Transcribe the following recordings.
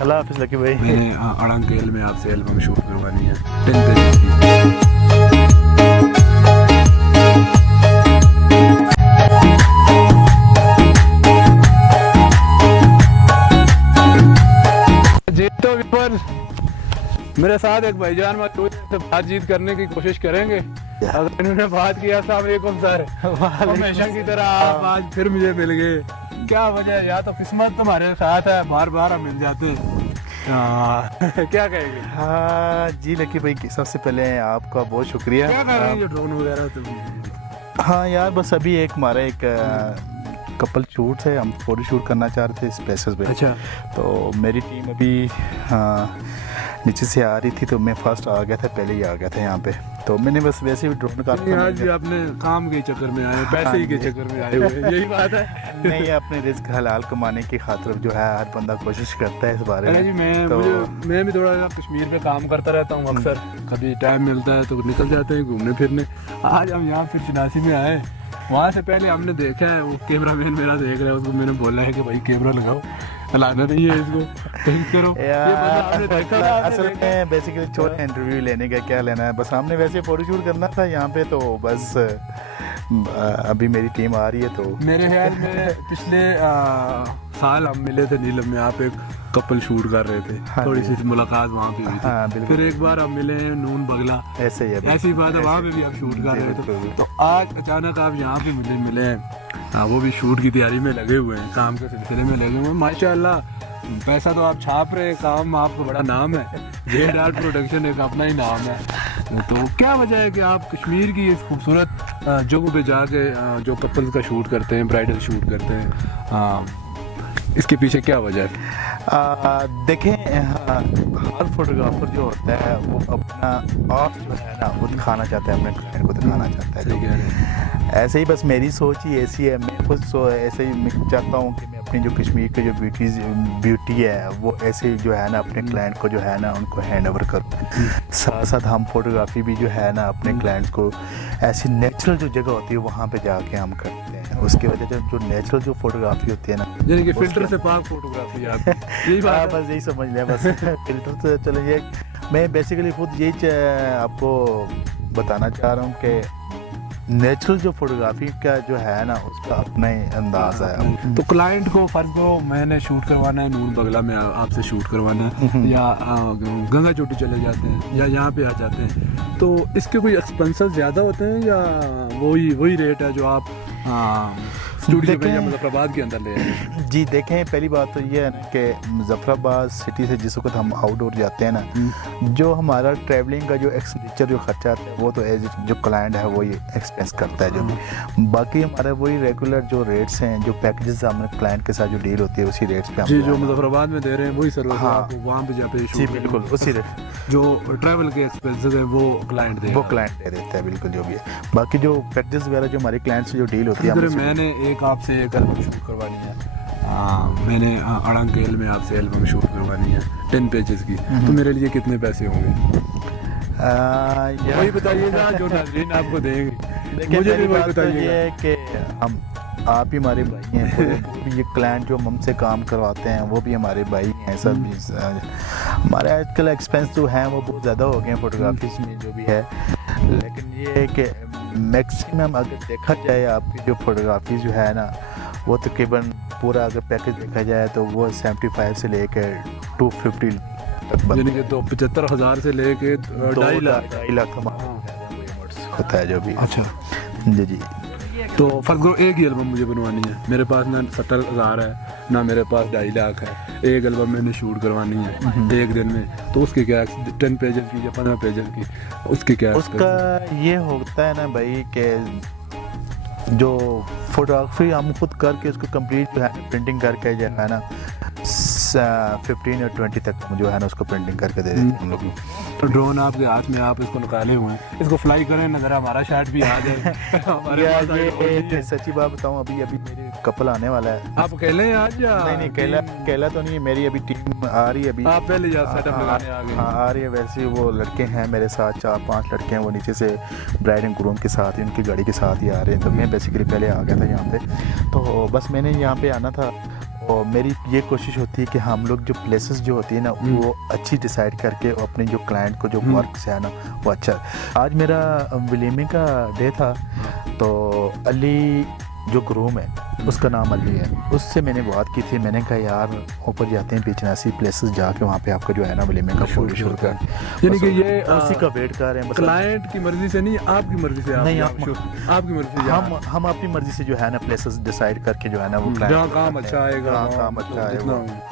अल्लाह हाफिज़ लकी भाई। मैंने अड़ंगेल में आपसे एल्बम शूट करवानी है 10 पेजेस की। जी तो व्यूअर्स, मेरे साथ एक भाईजान मौजूद है, बातचीत करने की कोशिश करेंगे। अगर इन्होंने बात किया अस्सलाम वालेकुम सर, हमेशा की तरह आप आज फिर मुझे मिल गए, क्या वजह है? या तो किस्मत तुम्हारे साथ है, बार बार हम मिल जाते हैं। क्या कहेंगे? हाँ जी लकी भाई, सबसे पहले आपका बहुत शुक्रिया। क्या कर रहे हैं ये ड्रोन वगैरह तुम? हाँ यार, बस अभी एक हमारा एक कपल शूट है, हम फोटो शूट करना चाह रहे थे इस प्लेसेस पे। अच्छा, तो मेरी टीम अभी नीचे से आ रही थी, तो मैं फर्स्ट आ गया था, पहले ही आ गया था यहाँ पे। तो मैंने बस वैसे भी ड्रोन का आज भी आपने काम के चक्कर में आए, पैसे ही के चक्कर में आए हुए, यही बात है। नहीं, अपने रिस्क हलाल कमाने की खातिर जो है हर बंदा कोशिश करता है इस बारे में। जी मैं भी थोड़ा कश्मीर पे काम करता रहता हूँ अक्सर, कभी टाइम मिलता है तो निकल जाते हैं घूमने फिरने। आज हम यहाँ फिर चिनासी में आए, वहाँ से पहले हमने देखा है, वो कैमरा मैन मेरा देख रहा है, उसको मैंने बोला है कि भाई कैमरा लगाओ, लाना नहीं है इसको, करो। ये बंदा आपने देखा था? असल में बेसिकली छोटा इंटरव्यू लेने का क्या लेना है, बस हमने वैसे फोटो शूट करना था यहाँ पे। तो बस अभी मेरी टीम आ रही है। तो मेरे ख्याल में पिछले साल हम मिले थे नीलम में, आप एक कपल शूट कर रहे थे। हाँ, थोड़ी सी मुलाकात वहाँ पे हुई थी। हाँ, बिल्कुल। फिर एक बार हम मिले हैं नून बगला, ऐसे ही है, ऐसी बात है, वहाँ पे भी आप शूट कर रहे थे। तो आज अचानक आप यहाँ पे मुझे मिले हैं। हाँ, वो भी शूट की तैयारी में लगे हुए हैं, काम के सिलसिले में लगे हुए हैं। माशाल्लाह, पैसा तो आप छाप रहे हैं, काम आपको बड़ा नाम है, जेड आर्ट प्रोडक्शन एक अपना ही नाम है। तो क्या वजह है कि आप कश्मीर की इस खूबसूरत जगहों पे जाके जो कपल्स का शूट करते हैं, ब्राइडल शूट करते हैं, इसके पीछे क्या वजह है? देखें, हर फोटोग्राफर जो होता है वो अपना आर्ट जो है ना वो दिखाना चाहता है, अपने क्लाइंट को दिखाना चाहता है। सही कह रहे हैं। ऐसे ही बस मेरी सोच ही ऐसी है, मैं खुद ऐसे ही मैं चाहता हूँ कि मैं अपनी जो कश्मीर की जो ब्यूटी है वो ऐसे ही जो है ना अपने क्लाइंट को जो है ना उनको हैंड ओवर करूँ। साथ साथ हम फोटोग्राफी भी जो है ना अपने क्लाइंट्स को ऐसी नेचुरल जो जगह होती है वहाँ पे जाके हम करते हैं। उसकी वजह से जो नेचुरल जो फोटोग्राफी होती है ना, यानी कि फिल्टर से पाक फोटोग्राफी आप यही बात है? बस यही समझ लिया, बस फिल्टर से चलो। ये मैं बेसिकली खुद यही आपको बताना चाह रहा हूँ कि नेचुरल जो फोटोग्राफी का जो है ना उसका अपना ही अंदाज है। तो क्लाइंट को फर्ज करो मैंने शूट करवाना है नून बगला में, आपसे शूट करवाना है, या गंगा चोटी चले जाते हैं या यहाँ पे आ जाते हैं, तो इसके कोई एक्सपेंसेस ज़्यादा होते हैं या वही रेट है जो आप स्टूडियो में या मुजफ्फराबाद के अंदर ले आए? जी देखें, पहली बात तो ये है ना कि मुजफ्फराबाद सिटी से जिस वक्त हम आउटडोर जाते हैं ना, जो हमारा ट्रैवलिंग का जो एक्सपेंडिचर जो खर्चा आता है वो तो एज जो क्लाइंट है वो ये एक्सपेंस करता है। जो भी बाकी हमारे वही रेगुलर जो रेट्स हैं, जो पैकेजेस हमारे क्लाइंट के साथ जो डील होती है उसी रेट्स पे जी, जो मुजफ्फराबाद में दे रहे हैं वही सर्विस। हाँ, वहाँ पे जाके जी बिल्कुल उसी रेट। जो ट्रैवल के एक्सपेंसेस है वो क्लाइंट दे देता है, बिल्कुल जो भी है। बाकी जो पैकेजेस वगैरह जो हमारे क्लाइंट से जो डील होती है, मैंने एक आपसे एक एल्बम शूट करवानी है, मैंने अड़ंगेल में आपसे एल्बम शूट करवानी है 10 पेजेस की, तो मेरे लिए कितने पैसे होंगे? वही बताइएगा जो नाज़रीन आपको देंगे। मुझे भी वही बताइए कि हम आप ही हमारे भाई हैं, तो ये क्लाइंट जो हमसे काम करवाते हैं वो भी हमारे भाई हैं। सब हमारे आजकल एक्सपेंस जो हैं वो बहुत ज़्यादा हो गए हैं फोटोग्राफीज में जो भी है, लेकिन ये है कि मैक्सिमम अगर देखा जाए आपकी जो फोटोग्राफी जो है ना वो तकरीबन पूरा अगर पैकेज देखा जाए तो वो 75 से लेकर 250 तक, यानी कि तो 75,000 से लेके 2.5 लाख होता है जो भी। अच्छा जी जी। तो फर्ज करो एक ही एल्बम मुझे बनवानी है, मेरे पास ना 70,000 है ना मेरे पास 2.5 लाख है, एक एल्बम मैंने शूट करवानी है एक दिन में, तो उसके क्या 10 पेजेस की या 15 पेजेस की उसके क्या? उसका ये होता है ना भाई कि जो फोटोग्राफी हम खुद करके उसको कंप्लीट जो है प्रिंटिंग करके जो है ना 15 या 20 तक जो है ना उसको प्रिंटिंग करके दे देते हैं हम लोग। तो ड्रोन आपके हाथ में, आप इसको निकाले हुए हैं, इसको फ्लाई करें ना जरा, हमारा शॉट भी आ जाए। हमारे ये सच्ची बात बताऊं, अभी अभी मेरे कपल आने वाला है। आप अकेले हैं आज या? नहीं, अकेला तो नहीं है, मेरी अभी टीम आ रही है। अभी आप पहले सेटअप लगाने आ गए? हाँ, आ रही है। वैसे वो लड़के हैं मेरे साथ, 4-5 लड़के हैं, वो नीचे से ब्राइड एंड ग्रूम के साथ ही, उनकी गाड़ी के साथ ही आ रहे हैं। तो मैं बेसिकली पहले आ गया था यहाँ पे, तो बस मैंने यहाँ पे आना था और मेरी ये कोशिश होती है कि हम लोग जो प्लेसेस जो होती है ना वो अच्छी डिसाइड करके अपने जो क्लाइंट को जो वर्क से है ना वो अच्छा। आज मेरा वलीमे का डे था, तो अली जो ग्रूम है उसका नाम अली है, उससे मैंने बात की थी। मैंने कहा यार ऊपर जाते हैं बीचनासी प्लेसेस जाके वहाँ पे आपका जो है ना वलीमे का फोटो शूट कर, यानी कि ये उसी का वेट कर रहे हैं। क्लाइंट की मर्जी से नहीं, आपकी मर्जी से? नहीं, आपकी मर्जी से। हम अपनी मर्जी से जो है ना प्लेसेस डिसाइड करके जो है ना वो जहाँ काम अच्छा आएगा, जहाँ काम अच्छा है,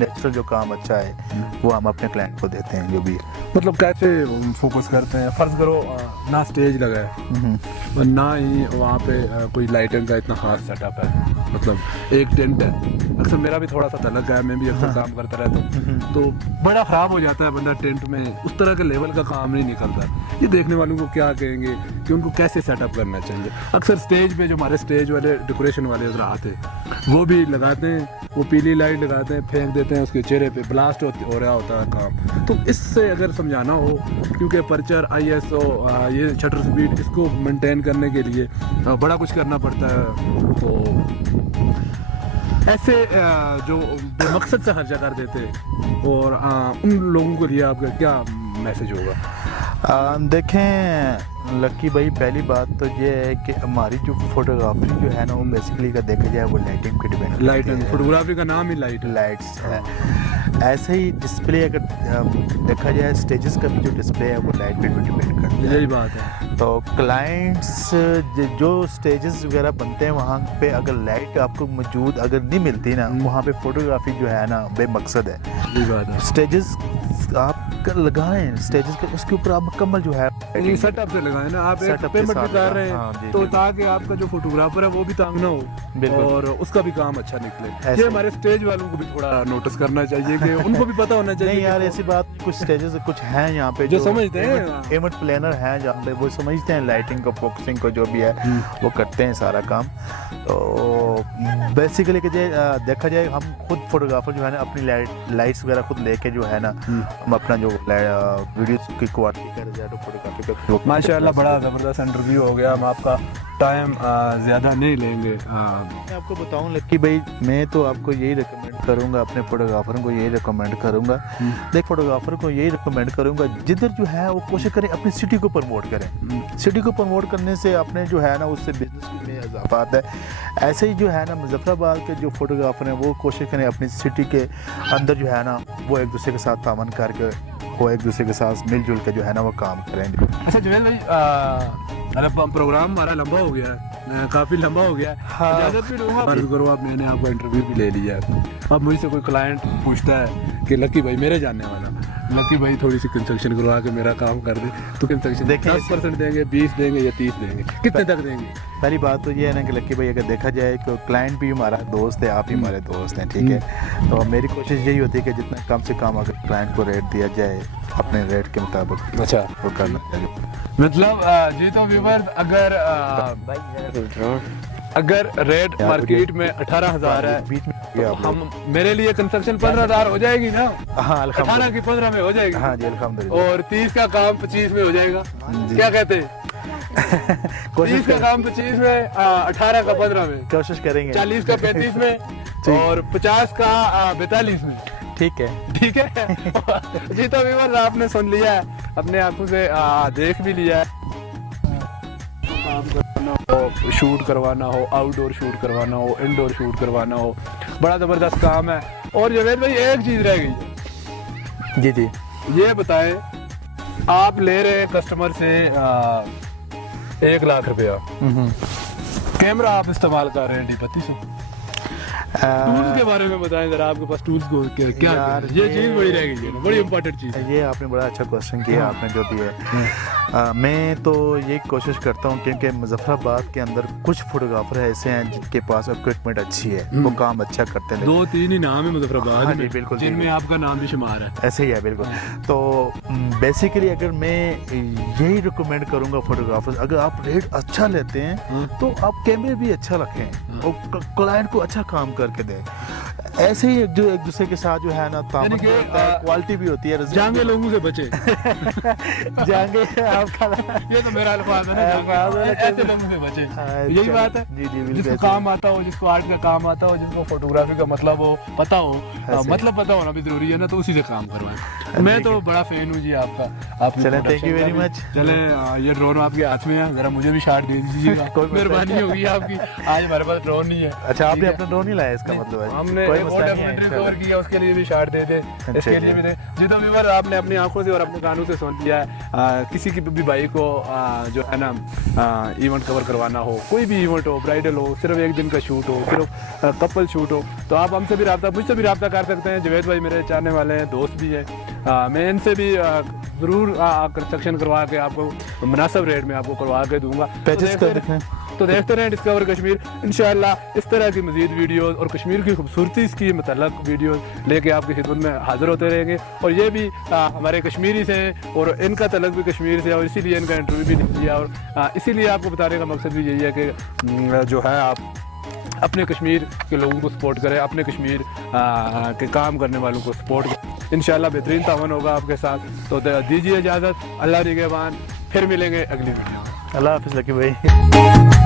नेचुरल जो काम अच्छा है वो हम अपने क्लाइंट को देते हैं। जो भी मतलब कैसे फोकस करते हैं? फर्ज करो ना स्टेज लगा है और ना ही वहाँ पे कोई लाइटिंग का इतना खास सेटअप है, मतलब एक टेंट है। अक्सर मेरा भी थोड़ा सा तलक है, मैं भी अक्सर काम करता रहता हूँ, तो बड़ा ख़राब हो जाता है बंदा टेंट में, उस तरह के लेवल का काम नहीं निकलता। ये देखने वालों को क्या कहेंगे कि उनको कैसे सेटअप करना चाहिए। अक्सर स्टेज पे जो हमारे स्टेज वाले डेकोरेशन वाले हजरात हैं वो भी लगाते हैं, वो पीली लाइट लगाते हैं, फेंक देते हैं, उसके चेहरे पे ब्लास्ट हो रहा होता है काम। तो इससे अगर समझाना हो, क्योंकि पर्चर ISO ये शटर स्पीड इसको मेंटेन करने के लिए बड़ा कुछ करना पड़ता है, तो ऐसे जो मकसद से खर्चा कर देते और उन लोगों के लिए आपका क्या मैसेज होगा? देखें लक्की भाई, पहली बात तो ये है कि हमारी जो फोटोग्राफी जो है ना वो बेसिकली का देखा जाए वो लाइटिंग पे डिपेंड, लाइटिंग, फोटोग्राफी का नाम ही लाइट्स है। ऐसे ही डिस्प्ले अगर देखा जाए स्टेजेस का भी जो डिस्प्ले है वो लाइट पे डिपेंड करता है। यही बात है। तो क्लाइंट्स जो स्टेजेस वगैरह बनते हैं वहाँ पे अगर लाइट आपको मौजूद अगर नहीं मिलती ना, वहाँ पे फोटोग्राफी जो है ना बेमकसद है। यही बात है। स्टेजेस आप लगाएं, स्टेजेस के उसके ऊपर आप मुकम्मल जो है सेटअप से लगाएं ना, आप एक पेमेंट भी कर रहे हैं तो ताकि आपका जो फोटोग्राफर है वो भी तंग ना हो और उसका भी काम अच्छा निकले। ये हमारे स्टेज वालों को भी थोड़ा नोटिस करना चाहिए कि उनको भी पता होना चाहिए। नहीं यार ऐसी बात, कुछ स्टेजेस कुछ हैं यहाँ पे जो समझते हैं, इवेंट प्लानर हैं जहाँ पे वो समझते हैं लाइटिंग को, फोकसिंग को, जो भी है वो करते हैं सारा काम। तो बेसिकली देखा जाए हम खुद फोटोग्राफर जो है ना अपनी लाइट्स वगैरह खुद लेके जो है ना हम अपना जो वीडियोस की क्वालिटी कर जाए तो फोटोग्राफी का। माशाल्लाह बड़ा ज़बरदस्त इंटरव्यू हो गया। हम आपका टाइम ज़्यादा नहीं लेंगे। मैं आपको बताऊं लक्की भाई, मैं तो आपको यही रिकमेंड करूंगा, अपने फोटोग्राफर को यही रिकमेंड करूंगा, देख फोटोग्राफर को यही रिकमेंड करूंगा जिधर जो है वो कोशिश करें अपनी सिटी को प्रमोट करें। सिटी को प्रमोट करने से अपने जो है ना उससे बिजनेस में इजाफा आता है। ऐसे ही जो है ना मुजफ्फराबाद के जो फोटोग्राफर हैं वो कोशिश करें अपनी सिटी के अंदर जो है ना वो एक दूसरे के साथ तामन करके वो एक दूसरे के साथ मिलजुल के जो है ना वो काम करेंगे। अच्छा जुवेल भाई, प्रोग्राम हमारा लंबा हो गया है, काफ़ी लंबा हो गया है। हाँ। इजाज़त भी लूँगा करो आप, मैंने आपका इंटरव्यू भी ले लिया है। अब मुझसे कोई क्लाइंट पूछता है कि लक्की भाई मेरे जानने वाला, लक्की भाई थोड़ी सी कंस्ट्रक्शन करवा के मेरा काम कर दे, तो कंस्ट्रक्शन देखिए 10% देंगे, 20 देंगे या 30 देंगे, कितने तक देंगे? पहली बात तो ये है ना कि लक्की भाई अगर देखा जाए कि क्लाइंट भी हमारा दोस्त है, आप ही हमारे दोस्त हैं, ठीक है। तो मेरी कोशिश यही होती है कि जितना कम से कम अगर क्लाइंट को रेट दिया जाए अपने रेट के मुताबिक, अच्छा वो करना चाहिए। मतलब जी तो व्यूअर्स, अगर रेट मार्केट में 18,000 है, बीच में हम मेरे लिए कंस्ट्रक्शन 15,000 हो जाएगी ना? हाँ 18 की 15 में हो जाएगी। हाँ जी अल्हम्दुलिल्लाह। और 30 का काम 25 में हो जाएगा, क्या कहते हैं? 30 का काम 25 में, 18 का 15 में, कोशिश करेंगे, 40 का 35 में और 50 का 42 में। ठीक है, ठीक है। जी तो व्यूअर्स, आपने सुन लिया है, अपने आंखों से देख भी लिया है। काम करना हो, शूट करवाना हो, आउटडोर शूट करवाना हो, इंडोर शूट करवाना हो, बड़ा ज़बरदस्त काम है। और जवेद भाई एक चीज़ रह गई है। जी जी, ये बताएं, आप ले रहे हैं कस्टमर से 1 लाख रुपया, कैमरा आप इस्तेमाल कर रहे हैं 3200। टूल्स के बारे में बताएं जरा, आपके पास टूल्स को क्या ये चीज़ बड़ी रह गई है ना, बड़ी इंपॉर्टेंट चीज़ है। ये आपने बड़ा अच्छा क्वेश्चन किया आपने जो भी है। मैं तो ये कोशिश करता हूँ क्योंकि मुजफ्फराबाद के अंदर कुछ फोटोग्राफर ऐसे हैं जिनके पास इक्विपमेंट अच्छी है, वो काम अच्छा करते हैं। 2-3 ही नाम है मुजफ्फराबाद में, बिल्कुल, जिनमें आपका नाम भी शुमार है। ऐसे ही है बिल्कुल। तो बेसिकली अगर मैं यही रिकमेंड करूँगा फोटोग्राफर्स, अगर आप रेट अच्छा लेते हैं तो आप कैमरे भी अच्छा रखें और क्लाइंट को अच्छा काम करके दें। ऐसे ही एक दूसरे के साथ जो है ना तामन भी होता है, क्वालिटी भी होती है, रिजल्ट जांगे लोगों से बचे। जाएंगे आपका ये तो मेरा अल्फाज है ना, ऐसे लोगों से बचे, यही बात है। जी जी जिसको बिल्कुल काम आता हो, जिसको आर्ट का काम आता हो, जिसको फोटोग्राफी का मतलब हो, पता हो, मतलब पता होना भी जरूरी है ना, तो उसी से काम करवाएं। मैं तो बड़ा फैन हूँ जी आपका। आप चलें, थैंक यू वेरी मच। चले, ये ड्रोन आपके हाथ में है, जरा मुझे भी शॉट दे दीजिएगा, मेहरबानी होगी आपकी। आज हमारे पास ड्रोन नहीं है। अच्छा, आपने अपना ड्रोन नहीं लाया, इसका मतलब है हमने कोई एक मसला नहीं है डॉक्यूमेंट्री कवर किया, उसके लिए भी शॉट दे दे, इसके लिए भी दे। जी तो व्यूअर, आपने अपनी आंखों से और अपने कानों से सुन लिया है। किसी की भी भाई को जो है ना इवेंट कवर करवाना हो, कोई भी इवेंट हो, ब्राइडल हो, सिर्फ एक दिन का शूट हो, सिर्फ कपल शूट हो, तो आप हमसे भी मुझसे भी रब्ता कर सकते हैं। जवेद भाई मेरे चाहने वाले हैं, दोस्त भी है, मैं इनसे भी ज़रूर कंस्ट्रक्शन करवा के आपको मुनासिब रेट में आपको करवा के दूंगा। तो देखते रहें डिस्कवर कश्मीर। इंशाल्लाह इस तरह की मज़ीद वीडियोस और कश्मीर की खूबसूरती की मतलब वीडियोस लेके आपकी खिदमत में हाजिर होते रहेंगे। और ये भी हमारे कश्मीरी से हैं और इनका तलक भी कश्मीर से, और इसीलिए इनका इंटरव्यू भी नहीं किया। और इसीलिए आपको बताने का मकसद भी यही है कि जो है आप अपने कश्मीर के लोगों को सपोर्ट करें, अपने कश्मीर के काम करने वालों को सपोर्ट करें। इंशाल्लाह बेहतरीन तावन होगा आपके साथ। तो दीजिए इजाज़त, अल्लाह निगहबान, फिर मिलेंगे अगली वीडियो में। अल्लाह हाफिज़ लकी भाई।